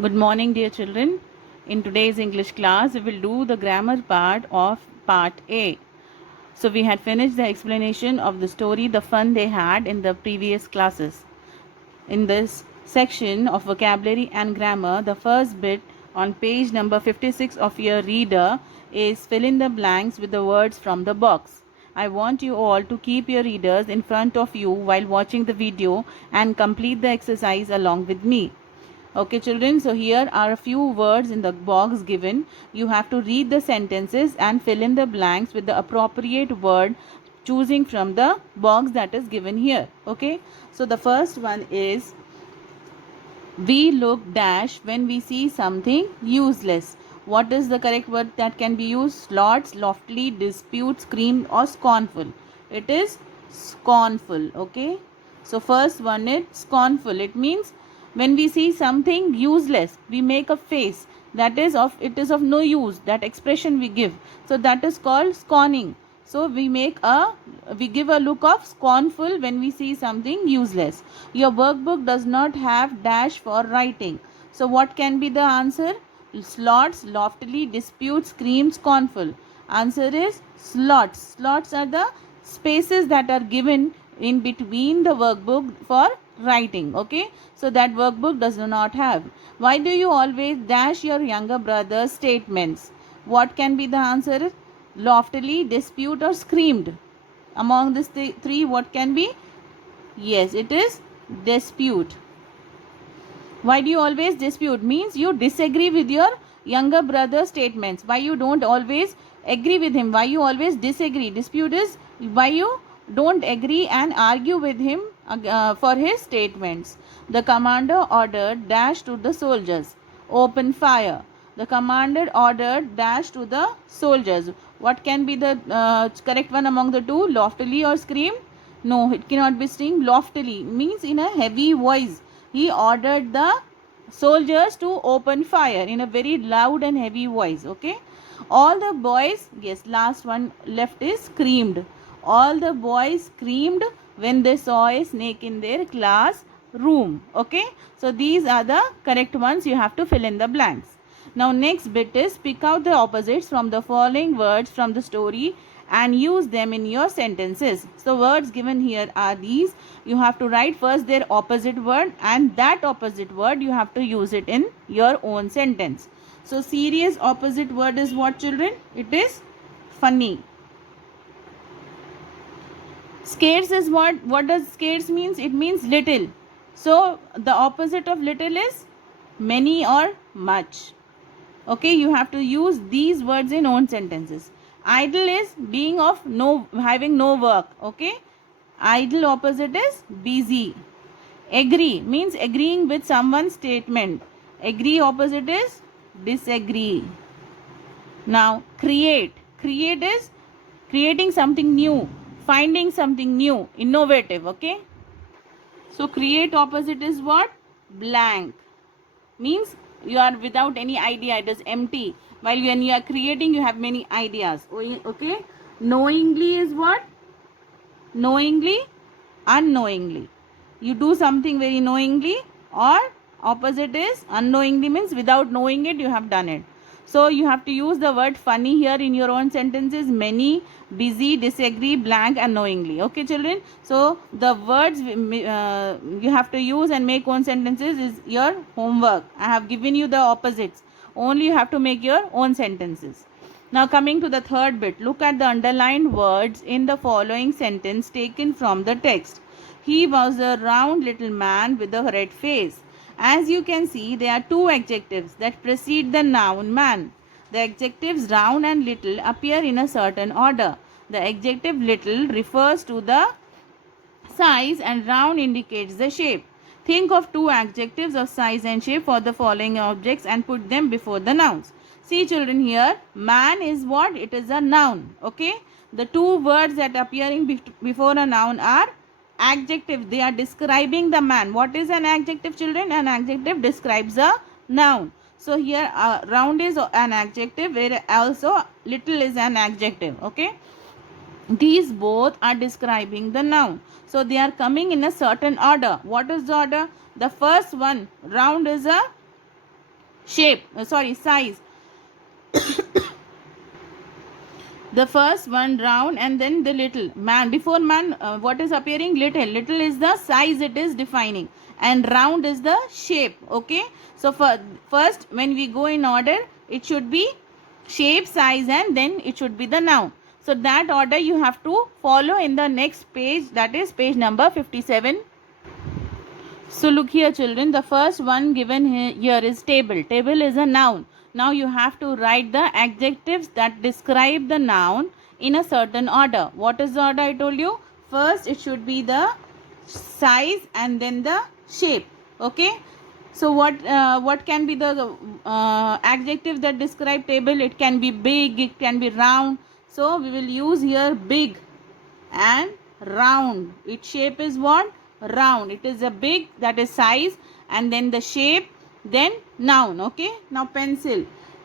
Good morning, dear children. In today's English class, we will do the grammar part of part A. So, we had finished the explanation of the story, the fun they had in the previous classes. In this section of vocabulary and grammar, the first bit on page number 56 of your reader is fill in the blanks with the words from the box. I want you all to keep your readers in front of you while watching the video and complete the exercise along with me. Okay, children, so here are a few words in the box given. You have to read the sentences and fill in the blanks with the appropriate word choosing from the box that is given here. Okay, so the first one is we look dash when we see something useless. What is the correct word that can be used? Slots, loftily, dispute, scream, or scornful. It is scornful. Okay, so first one is scornful. It means when we see something useless, we make a face that is of it is of no use. That expression we give. So that is called scorning. So we give a look of scornful when we see something useless. Your workbook does not have dash for writing. So what can be the answer? Slots, loftily, dispute, scream, scornful. Answer is slots. Slots are the spaces that are given in between the workbook for writing. Okay, so that workbook does not have. Why do you always dash your younger brother's statements? What can be the answer? Loftily, dispute, or screamed. Among these three, what can be? Yes, it is dispute. Why do you always dispute? Means you disagree with your younger brother's statements. Why you don't always agree with him? Why you always disagree? Dispute is why you don't agree and argue with him for his statements. The commander ordered dash to the soldiers. Open fire. The commander ordered dash to the soldiers. What can be the correct one among the two? Loftily or scream? No, it cannot be scream. Loftily means in a heavy voice. He ordered the soldiers to open fire in a very loud and heavy voice. Okay. All the boys, yes, last one left is screamed. All the boys screamed when they saw a snake in their class room. Okay. So these are the correct ones. You have to fill in the blanks. Now next bit is pick out the opposites from the following words from the story and use them in your sentences. So words given here are these. You have to write first their opposite word and that opposite word you have to use it in your own sentence. So serious opposite word is what, children? It is funny. Scarce is what? What does scarce means? It means little. So the opposite of little is many or much. Okay, you have to use these words in own sentences. Idle is being of having no work. Okay, idle opposite is busy. Agree means agreeing with someone's statement. Agree opposite is disagree. Now create is creating something new, finding something new, innovative. Okay, so create opposite is what? Blank means you are without any idea, it is empty. While when you are creating, you have many ideas. Okay, knowingly is what? Knowingly, unknowingly. You do something very knowingly, or opposite is unknowingly means without knowing it you have done it. So you have to use the word funny here in your own sentences. Many, busy, disagree, blank, and knowingly. Okay, children. So the words you have to use and make own sentences is your homework. I have given you the opposites. Only you have to make your own sentences. Now coming to the third bit, look at the underlined words in the following sentence taken from the text. He was a round little man with a red face. As you can see, there are two adjectives that precede the noun man. The adjectives round and little appear in a certain order. The adjective little refers to the size and round indicates the shape. Think of two adjectives of size and shape for the following objects and put them before the nouns. See, children, here man is what? It is a noun. Okay. The two words that appearing before a noun are adjectives. They are describing the man. What is an adjective, children? An adjective describes a noun. So here round is an adjective, where also little is an adjective. Okay. These both are describing the noun. So they are coming in a certain order. What is the order? The first one, round, is a size. The first one round and then the little. Man, before man, what is appearing? Little. Little is the size it is defining, and round is the shape. Okay. So first, when we go in order, it should be shape, size, and then it should be the noun. So that order you have to follow in the next page, that is page number 57. So look here children, the first one given here is table. Table is a noun. Now you have to write the adjectives that describe the noun in a certain order. What is the order I told you? First it should be the size and then the shape. Okay. So what can be the adjectives that describe table? It can be big, it can be round. So we will use here big and round. Its shape is what? Round. It is a big, that is size, and then the shape, then noun. Okay. Now pencil.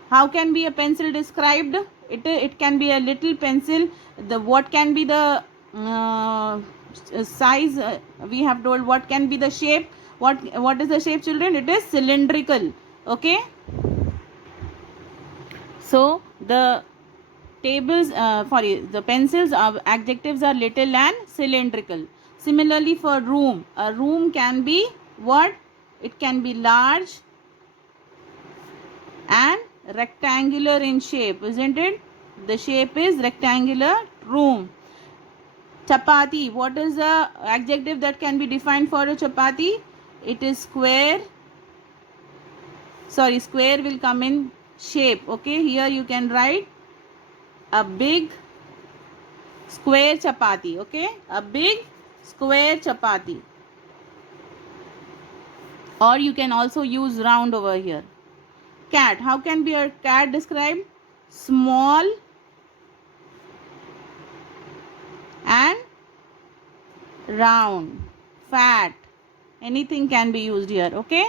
How can be a pencil described? It can be a little pencil. What can be the size? We have told. What can be the shape? What is the shape, children? It is cylindrical. Okay. So the the pencils adjectives are little and cylindrical. Similarly for room, a room can be what? It can be large and rectangular in shape, isn't it? The shape is rectangular room. Chapati, what is the adjective that can be defined for a chapati? It is square. Square will come in shape. Okay, here you can write a big square chapati. Okay, a big square chapati, or you can also use round over here. Cat, how can be a cat described? Small and round, fat, anything can be used here. Okay,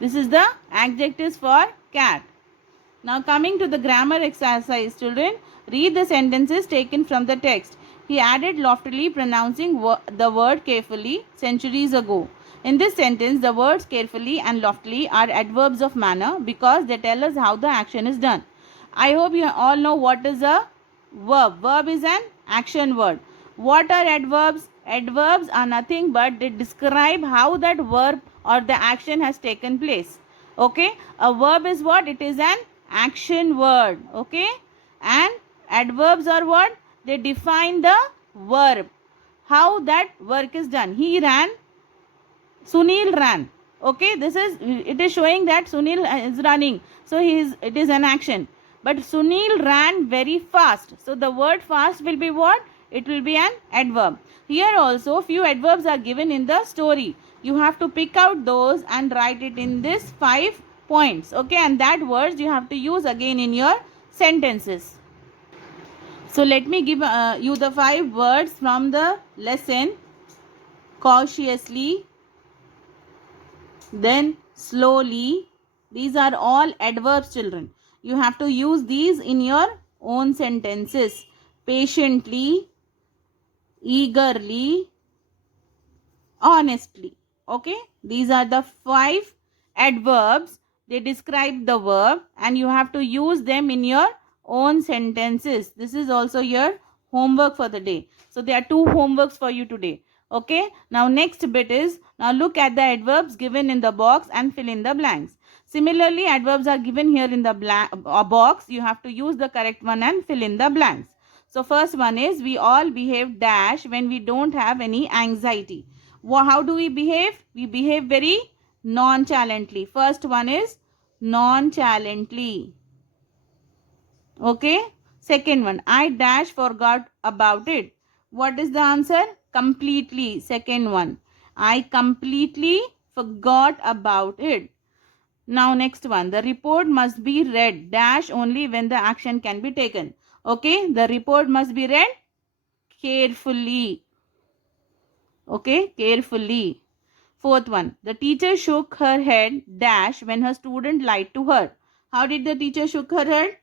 this is the adjectives for cat. Now coming to the grammar exercise, children, read the sentences taken from the text. He added loftily, pronouncing the word carefully centuries ago. In this sentence, the words carefully and loftily are adverbs of manner because they tell us how the action is done. I hope you all know what is a verb. Verb is an action word. What are adverbs? Adverbs are nothing but they describe how that verb or the action has taken place. Okay, a verb is what? It is an action word. Okay, and adverbs are what? They define the verb, how that work is done. He ran, Sunil ran. Okay, it is showing that Sunil is running, so it is an action. But Sunil ran very fast, so the word fast will be what? It will be an adverb. Here also few adverbs are given in the story. You have to pick out those and write it in this 5 points. Okay, and that words you have to use again in your sentences. So let me give you the 5 words from the lesson. Cautiously, then slowly. These are all adverbs, children. You have to use these in your own sentences. Patiently, eagerly, honestly. Okay, these are the 5 adverbs. They describe the verb and you have to use them in your own sentences. This is also your homework for the day. So there are 2 homeworks for you today. Okay, now next bit is, now look at the adverbs given in the box and fill in the blanks. Similarly, adverbs are given here in the box. You have to use the correct one and fill in the blanks. So first one is, we all behave dash when we don't have any anxiety. How do we behave? We behave very nonchalantly. First one is nonchalantly. Okay. Second one, I dash forgot about it. What is the answer? Completely. Second one, I completely forgot about it. Now next one, the report must be read dash only when the action can be taken. Okay, the report must be read carefully. Okay, carefully. Fourth one, the teacher shook her head dash when her student lied to her. How did the teacher shook her head?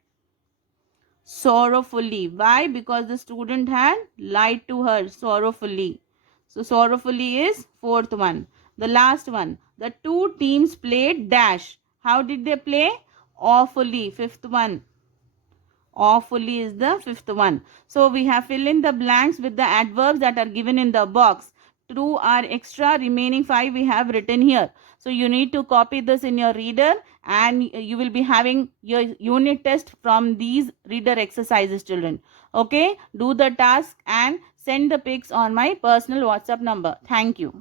Sorrowfully. Why? Because the student had lied to her sorrowfully. So sorrowfully is fourth one. The last one, the 2 teams played dash. How did they play? Awfully, fifth one. Awfully is the fifth one. So we have fill in the blanks with the adverbs that are given in the box. True or extra, remaining 5 we have written here. So you need to copy this in your reader, and you will be having your unit test from these reader exercises, children. Okay, do the task and send the pics on my personal WhatsApp number. Thank you.